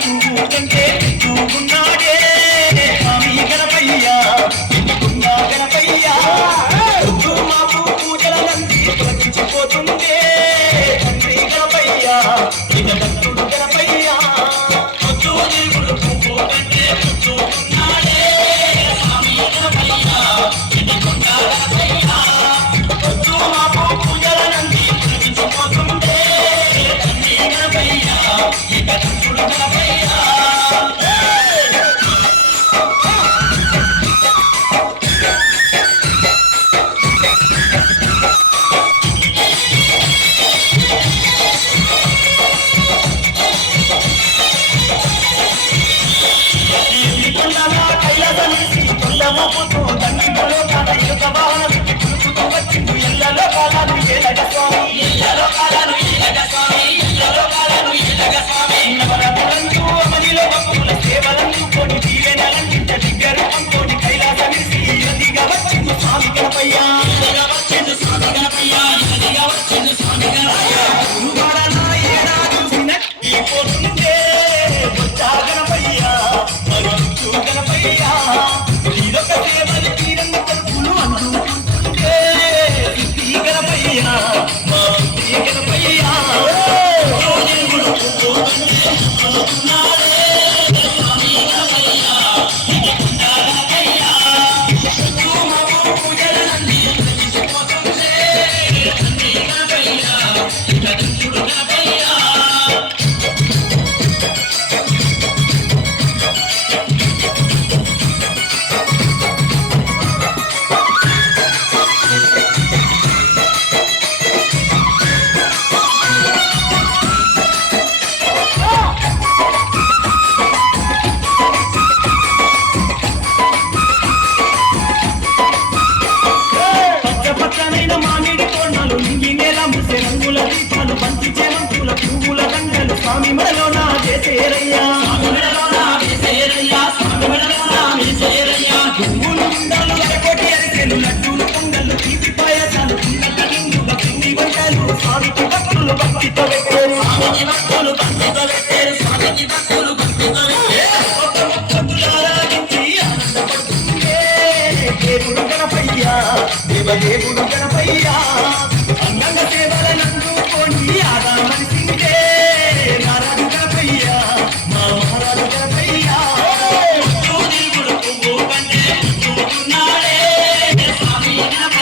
పువ్వు కంటే పువ్వున్నాడే స్వామి గణపయ్యా ఎన్నుకున్నా గణపయ్యా పొద్దు మాపు పూజల నంది తొలగించిపోతుండే తండ్రి గణపయ్యా ఇక భక్తుడు గణపయ్యా పొద్దు దేవుడు పువ్వు కంటే పువ్వున్నాడే స్వామి గణపయ్యా ఎన్నుకున్నా గణపయ్యా పొద్దు మాపు పూజల నంది తొలగించిపోతుండే తండ్రి గణపయ్యా ఇక భక్తుడు గణపయ్యా రంగుల దీపాలు బంతి చేమంతుల పువ్వుల దండలు స్వామి మనలో నా చేసేరయ్యా